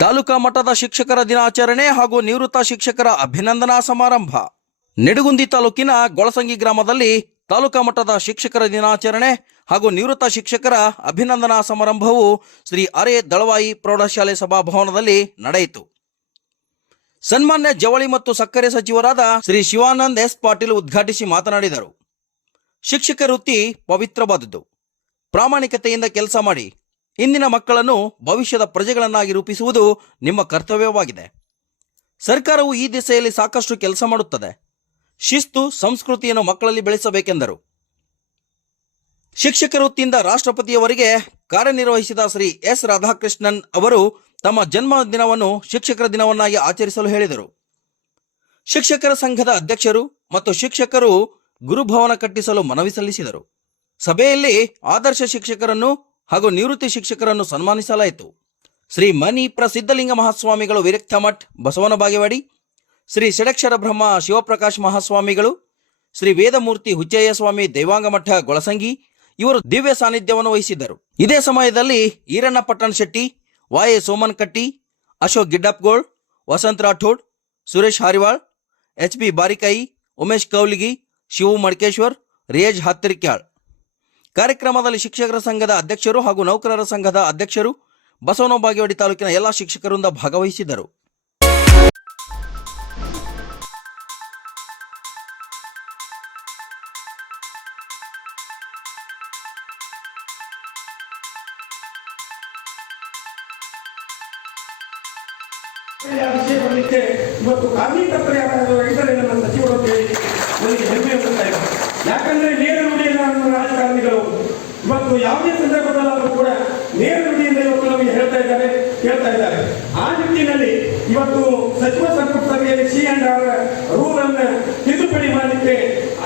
ತಾಲೂಕಾ ಮಟ್ಟದ ಶಿಕ್ಷಕರ ದಿನಾಚರಣೆ ಹಾಗೂ ನಿವೃತ್ತ ಶಿಕ್ಷಕರ ಅಭಿನಂದನಾ ಸಮಾರಂಭ. ನಿಡಗುಂದಿ ತಾಲೂಕಿನ ಗೊಳಸಂಗಿ ಗ್ರಾಮದಲ್ಲಿ ತಾಲೂಕಾ ಮಟ್ಟದ ಶಿಕ್ಷಕರ ದಿನಾಚರಣೆ ಹಾಗೂ ನಿವೃತ್ತ ಶಿಕ್ಷಕರ ಅಭಿನಂದನಾ ಸಮಾರಂಭವು ಶ್ರೀ ಅರೆ ದಳವಾಯಿ ಪ್ರೌಢಶಾಲೆ ಸಭಾಭವನದಲ್ಲಿ ನಡೆಯಿತು. ಸನ್ಮಾನ್ಯ ಜವಳಿ ಮತ್ತು ಸಕ್ಕರೆ ಸಚಿವರಾದ ಶ್ರೀ ಶಿವಾನಂದ ಎಸ್ ಪಾಟೀಲ್ ಉದ್ಘಾಟಿಸಿ ಮಾತನಾಡಿದರು. ಶಿಕ್ಷಕ ವೃತ್ತಿ ಪವಿತ್ರವಾದದ್ದು. ಪ್ರಾಮಾಣಿಕತೆಯಿಂದ ಕೆಲಸ ಮಾಡಿ ಇಂದಿನ ಮಕ್ಕಳನ್ನು ಭವಿಷ್ಯದ ಪ್ರಜೆಗಳನ್ನಾಗಿ ರೂಪಿಸುವುದು ನಿಮ್ಮ ಕರ್ತವ್ಯವಾಗಿದೆ. ಸರ್ಕಾರವು ಈ ದಿಸೆಯಲ್ಲಿ ಸಾಕಷ್ಟು ಕೆಲಸ ಮಾಡುತ್ತದೆ. ಶಿಸ್ತು ಸಂಸ್ಕೃತಿಯನ್ನು ಮಕ್ಕಳಲ್ಲಿ ಬೆಳೆಸಬೇಕೆಂದರು. ಶಿಕ್ಷಕ ವೃತ್ತಿಯಿಂದ ರಾಷ್ಟ್ರಪತಿಯವರಿಗೆ ಕಾರ್ಯನಿರ್ವಹಿಸಿದ ಶ್ರೀ ಎಸ್ ರಾಧಾಕೃಷ್ಣನ್ ಅವರು ತಮ್ಮ ಜನ್ಮ ದಿನವನ್ನು ಶಿಕ್ಷಕರ ದಿನವನ್ನಾಗಿ ಆಚರಿಸಲು ಹೇಳಿದರು. ಶಿಕ್ಷಕರ ಸಂಘದ ಅಧ್ಯಕ್ಷರು ಮತ್ತು ಶಿಕ್ಷಕರು ಗುರುಭವನ ಕಟ್ಟಿಸಲು ಮನವಿ ಸಲ್ಲಿಸಿದರು. ಸಭೆಯಲ್ಲಿ ಆದರ್ಶ ಶಿಕ್ಷಕರನ್ನು ಹಾಗೂ ನಿವೃತ್ತಿ ಶಿಕ್ಷಕರನ್ನು ಸನ್ಮಾನಿಸಲಾಯಿತು. ಶ್ರೀ ಮನಿ ಪ್ರಸಿದ್ಧಲಿಂಗ ಮಹಾಸ್ವಾಮಿಗಳು ವಿರಕ್ತ ಮಠ್ ಬಸವನ ಬಾಗೇವಾಡಿ, ಶ್ರೀ ಷಡಕ್ಷರ ಬ್ರಹ್ಮ ಶಿವಪ್ರಕಾಶ್ ಮಹಾಸ್ವಾಮಿಗಳು, ಶ್ರೀ ವೇದಮೂರ್ತಿ ಹುಚ್ಚಯ್ಯ ಸ್ವಾಮಿ ದೇವಾಂಗ ಮಠ ಗೊಳಸಂಗಿ ಇವರು ದಿವ್ಯ ಸಾನ್ನಿಧ್ಯವನ್ನು ವಹಿಸಿದ್ದರು. ಇದೇ ಸಮಯದಲ್ಲಿ ಈರಣ್ಣ ಪಟ್ಟಣ ಶೆಟ್ಟಿ, ವಾಯೆ ಸೋಮನ್ ಕಟ್ಟಿ, ಅಶೋಕ್ ಗಿಡ್ಡಪ್ಗೋಳ್, ವಸಂತ ರಾಠೋಡ್, ಸುರೇಶ್ ಹಾರಿವಾಳ್, ಎಚ್ ಬಿ ಬಾರಿಕಾಯಿ, ಉಮೇಶ್ ಕೌಲಿಗಿ, ಶಿವು ಮಡ್ಕೇಶ್ವರ್, ರಿಯಜ್ ಹತ್ತಿರಿಕ್ಯಾಳ್. ಕಾರ್ಯಕ್ರಮದಲ್ಲಿ ಶಿಕ್ಷಕರ ಸಂಘದ ಅಧ್ಯಕ್ಷರು ಹಾಗೂ ನೌಕರರ ಸಂಘದ ಅಧ್ಯಕ್ಷರು, ಬಸವನ ಬಾಗೇವಾಡಿ ತಾಲೂಕಿನ ಎಲ್ಲ ಶಿಕ್ಷಕರಿಂದ ಭಾಗವಹಿಸಿದ್ದರು. ಇವತ್ತು ಕಾರ್ಮಿಕ ರೈತರೇ ನಮ್ಮ ಸಚಿವರು ಅಂತ ಹೇಳಿ ನನಗೆ ಹೆಮ್ಮೆ ಅನಿಸ್ತಾ ಇದೆ. ಯಾಕಂದ್ರೆ ನೇರ ನುಡಿಯಿಂದ ನಮ್ಮ ರಾಜಕಾರಣಿಗಳು ಇವತ್ತು ಯಾವುದೇ ಸಂದರ್ಭದಲ್ಲಾದರೂ ಕೂಡ ನೇರ ನುಡಿಯಿಂದ ಇವತ್ತು ನಮಗೆ ಹೇಳ್ತಾ ಇದ್ದಾರೆ. ಆ ನಿಟ್ಟಿನಲ್ಲಿ ಇವತ್ತು ಸಚಿವ ಸಂಪುಟ ಸಭೆಯಲ್ಲಿ C&R ರೂಲ್ ಅನ್ನು ತಿದ್ದುಪಡಿ ಮಾಡಲಿಕ್ಕೆ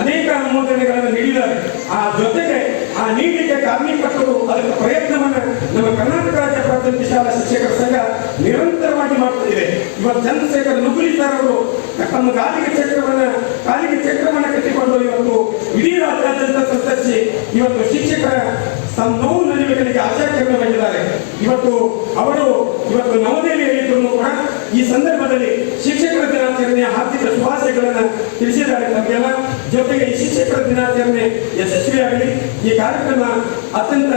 ಅನೇಕ ಅನುಮೋದನೆಗಳನ್ನು ನೀಡಿದ್ದಾರೆ. ಆ ಜೊತೆಗೆ ಆ ನೀಡಲಿಕ್ಕೆ ಕಾರ್ಮಿಕರು ಅದಕ್ಕೆ ಪ್ರಯತ್ನವನ್ನು ನಮ್ಮ ಕರ್ನಾಟಕ ರಾಜ್ಯ ಪ್ರಾಥಮಿಕ ಶಾಲಾ ಶಿಕ್ಷಕರ ಸಂಘ ನಿರಂತರವಾಗಿ ಮಾಡುತ್ತಿದೆ. ಇವತ್ತು ಚಂದ್ರಶೇಖರ್ ನುಗ್ಗುಲಿ ಸರ್ ಅವರು ತಮ್ಮ ಕಾಲಿಗೆ ಚಕ್ರವನ್ನ ಕಟ್ಟಿಕೊಂಡು ಇವತ್ತು ಇಡೀ ರಾಜ್ಯಾದ್ಯಂತ ಸಂಚರಿಸಿ ಇವತ್ತು ಶಿಕ್ಷಕರ ನೋವು ನಲಿವುಗಳಿಗೆ ಆಶಾಕಿರಣ ಬಂದಿದ್ದಾರೆ. ಇವತ್ತು ನವದೆಹಲಿಯಲ್ಲಿದ್ದರೂ ಕೂಡ ಈ ಸಂದರ್ಭದಲ್ಲಿ ಶಿಕ್ಷಕರ ದಿನಾಚರಣೆಯ ಹಾರ್ದಿಕ ಶುಭಾಶಯಗಳನ್ನು ತಿಳಿಸಿದ್ದಾರೆ ತಮಗೆಲ್ಲ. ಜೊತೆಗೆ ಈ ಶಿಕ್ಷಕರ ದಿನಾಚರಣೆ ಯಶಸ್ವಿಯಾಗಲಿ, ಈ ಕಾರ್ಯಕ್ರಮ ಅತ್ಯಂತ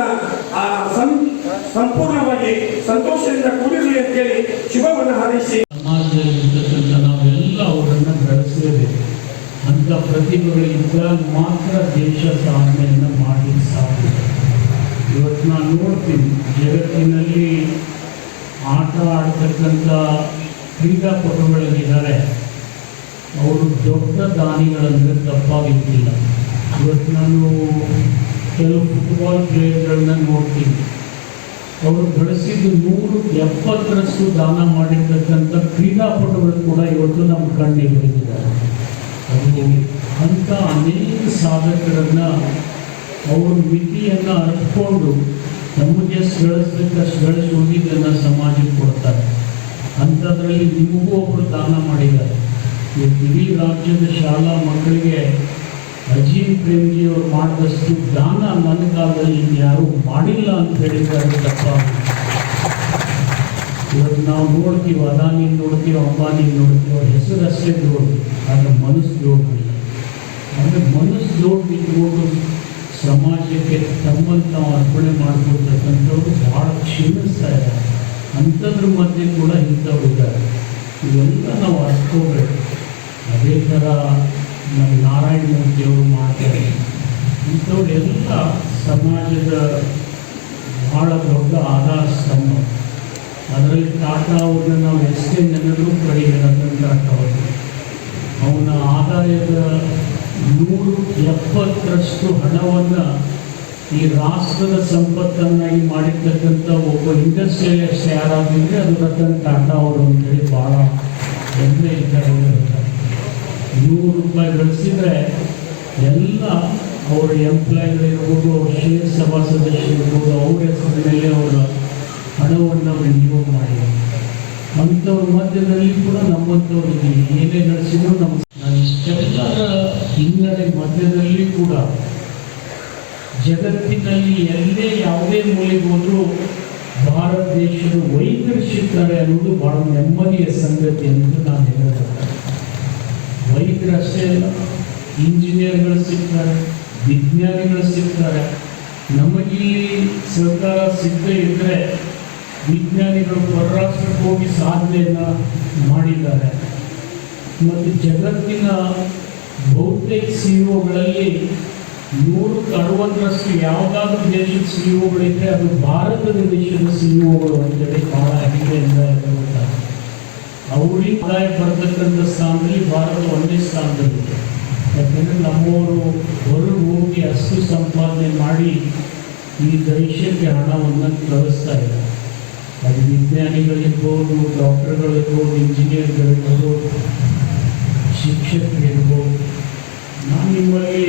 ಸಂಪೂರ್ಣವಾಗಿ ಸಂತೋಷದಿಂದ ಕೂಡಿರಲಿ ಅಂತ ಹೇಳಿ ಶುಭವನ್ನು ಹಾರೈಸಿ ಸಮಾಜದಲ್ಲಿರ್ತಕ್ಕಂಥ ನಾವೆಲ್ಲ ಅವರನ್ನು ಬೆಳೆಸಲೇಬೇಕು. ಅಂತ ಪ್ರತಿಭೆಗಳಿದ್ದಾಗ ಮಾತ್ರ ದೇಶ ಸಾಧನೆಯನ್ನು ಮಾಡಲಿಕ್ಕೆ ಸಾಧ್ಯ. ಇವತ್ತು ನಾನು ನೋಡ್ತೀನಿ ಜಗತ್ತಿನಲ್ಲಿ ಆಟ ಆಡ್ತಕ್ಕಂಥ ಕ್ರೀಡಾಪಟುಗಳಿದ್ದಾರೆ, ಅವರು ದೊಡ್ಡ ದಾನಿಗಳಂದರೆ ತಪ್ಪಾಗಿದ್ದಿಲ್ಲ. ಇವತ್ತು ನಾನು ಕೆಲವು ಫುಟ್ಬಾಲ್ ಪ್ಲೇಯರ್ಗಳನ್ನ ನೋಡ್ತೀನಿ, ಅವರು ಗಳಿಸಿದ್ದು 170ರಷ್ಟು ದಾನ ಮಾಡಿರ್ತಕ್ಕಂಥ ಕ್ರೀಡಾಪಟುಗಳು ಕೂಡ ಇವತ್ತು ನಮ್ಮ ಕಣ್ಣಿಗೆ ಬೀಳಿದ್ದಾರೆ. ಅದು ಅಂಥ ಅನೇಕ ಸಾಧಕರನ್ನು ಅವರು ಮಿತಿಯನ್ನು ಅರ್ಥಕೊಂಡು ನಮಗೆ ಎಷ್ಟು ಗಳಿಸಿ ಉಳಿದಿದ್ದನ್ನು ಸಮಾಜಕ್ಕೆ ಕೊಡ್ತಾರೆ. ಅಂಥದ್ರಲ್ಲಿ ನಿಮಗೂ ಒಬ್ಬರು ದಾನ ಮಾಡಿದ್ದಾರೆ. ಇಡೀ ರಾಜ್ಯದ ಶಾಲಾ ಮಕ್ಕಳಿಗೆ ಅಜೀಂ ಪ್ರೇಮ್ಜಿ ಅವರು ಮಾಡಿದಷ್ಟು ದಾನ ನನ್ನ ಕಾಲದಲ್ಲಿ ಯಾರೂ ಮಾಡಿಲ್ಲ ಅಂತ ಹೇಳಿದ್ದಾರೆ ತಪ್ಪ. ಇವತ್ತು ನಾವು ನೋಡ್ತೀವಿ, ಅದಾನಿ ನೋಡ್ತೀವಿ, ಅಂಬಾನಿ ನೋಡ್ತೀವಿ, ಅವ್ರ ಹೆಸರಷ್ಟೇ ನೋಡ್ತೀವಿ, ಆದರೆ ಮನಸ್ಸು ನೋಡ್ಬಿಲ್ಲ. ಅಂದರೆ ಮನಸ್ಸು ನೋಡ್ಬಿಟ್ಟು ಸಮಾಜಕ್ಕೆ ತಮ್ಮನ್ನು ನಾವು ಅರ್ಪಣೆ ಮಾಡ್ಕೊಳ್ತಕ್ಕಂಥವ್ರು ಭಾಳ ಕ್ಷೀಣಿಸ್ತಾ ಇದ್ದಾರೆ. ಅಂಥದ್ರ ಮಧ್ಯೆ ಕೂಡ ಇಂಥವ್ರು ಇದ್ದಾರೆ. ಇವೆಲ್ಲ ನಾವು ಅರ್ತ್ಕೋಬೇಕು. ಅದೇ ಥರ ನಮ್ಮ ನಾರಾಯಣ ಮೂರ್ತಿಯವರು ಮಾಡ್ತಾರೆ. ಇಂಥವರೆಲ್ಲ ಸಮಾಜದ ಭಾಳ ದೊಡ್ಡ ಆಧಾರ ಸ್ತಂಭ. ಅದರಲ್ಲಿ ಟಾಟಾ ಅವ್ರನ್ನ ನಾವು ಎಷ್ಟೇ ನೆನರೂ ಕಡಿಮೆ ರತನ್ ಟಾಟಾ ಅವರು ಅವನ ಆದಾಯದ 170ರಷ್ಟು ಹಣವನ್ನು ಈ ರಾಷ್ಟ್ರದ ಸಂಪತ್ತನ್ನಾಗಿ ಮಾಡಿರ್ತಕ್ಕಂಥ ಒಬ್ಬ ಇಂಡಸ್ಟ್ರಿಯಲಿಸ್ಟ್ ಯಾರಾಗಿದ್ದರೆ ಅದು ರತನ್ ಟಾಟಾ ಅವರು ಅಂತೇಳಿ ಭಾಳ ಹೆಮ್ಮೆ ಇದ್ದಾರೆ. ₹100 ಗಳಿಸಿದರೆ ಎಲ್ಲ ಅವರ ಎಂಪ್ಲಾಯ್ಗಳಿರ್ಬೋದು, ಅವ್ರ ಶೇರ್ ಸಭಾ ಸದಸ್ಯರಿರ್ಬೋದು, ಅವ್ರ ಹೆಸರ ಮೇಲೆ ಅವರ ಹಣವನ್ನು ವಿನಿಯೋಗ ಮಾಡಿದ್ದಾರೆ. ಅಂಥವ್ರ ಮಧ್ಯದಲ್ಲಿ ಕೂಡ ನಮ್ಮಂಥವ್ರು ಏನೇ ನಡೆಸಿದ್ರು ನಮ್ಮ ಇಷ್ಟೆಲ್ಲರ ಹಿನ್ನೆಲೆ ಮಧ್ಯದಲ್ಲಿ ಕೂಡ ಜಗತ್ತಿನಲ್ಲಿ ಎಲ್ಲೇ ಯಾವುದೇ ಮೂಲೆಗೆ ಹೋದರೂ ಭಾರತ ದೇಶದ ವೈದ್ಯರು ಸಿಗ್ತಾರೆ ಅನ್ನೋದು ಬಹಳ ನೆಮ್ಮದಿಯ ಸಂಗತಿ ಅಂತ ನಾನು ಹೇಳಬೇಕು. ವೈದ್ಯರು ಅಷ್ಟೇ ಅಲ್ಲ, ಇಂಜಿನಿಯರ್ಗಳು ಸಿಗ್ತಾರೆ, ವಿಜ್ಞಾನಿಗಳು ಸಿಗ್ತಾರೆ. ನಮಗೆ ಸರ್ಕಾರ ಸಿಗದೇ ಇದ್ದರೆ ವಿಜ್ಞಾನಿಗಳು ಪರರಾಷ್ಟ್ರಕ್ಕೆ ಹೋಗಿ ಸಾಧನೆಯನ್ನು ಮಾಡಿದ್ದಾರೆ. ಮತ್ತು ಜಗತ್ತಿನ ಬಹುತೇಕ ಸಿಇಒಗಳಲ್ಲಿ 160ರಷ್ಟು ಯಾವುದಾದ್ರೂ ದೇಶದ ಸಿಇಒಗಳಿದ್ರೆ ಅದು ಭಾರತದ ದೇಶದ ಸಿಇಒಗಳು ಅಂತೇಳಿ ಭಾಳ ಹೆಮ್ಮೆಯಿಂದ ಹೇಳ್ತಾರೆ. ಅವ್ರಿಗೆ ಆದಾಯ ಬರ್ತಕ್ಕಂಥ ಸ್ಥಾನದಲ್ಲಿ ಭಾರತ ಒಂದೇ ಸ್ಥಾನದಲ್ಲಿದೆ. ಯಾಕಂದರೆ ನಮ್ಮವರು ಹೊರಗೆ ಹೋಗಿ ಅಷ್ಟು ಸಂಪಾದನೆ ಮಾಡಿ ಈ ದೇಶಕ್ಕೆ ಹಣವನ್ನು ಕಳಿಸ್ತಾ ಇದ್ದಾರೆ. ಅದು ವಿಜ್ಞಾನಿಗಳಿರ್ಬೋದು, ಡಾಕ್ಟರ್ಗಳಿರ್ಬೋದು, ಇಂಜಿನಿಯರ್ಗಳಿರ್ಬೋದು, ಶಿಕ್ಷಕರಿರ್ಬೋದು. ನಾನು ನಿಮ್ಮಲ್ಲಿ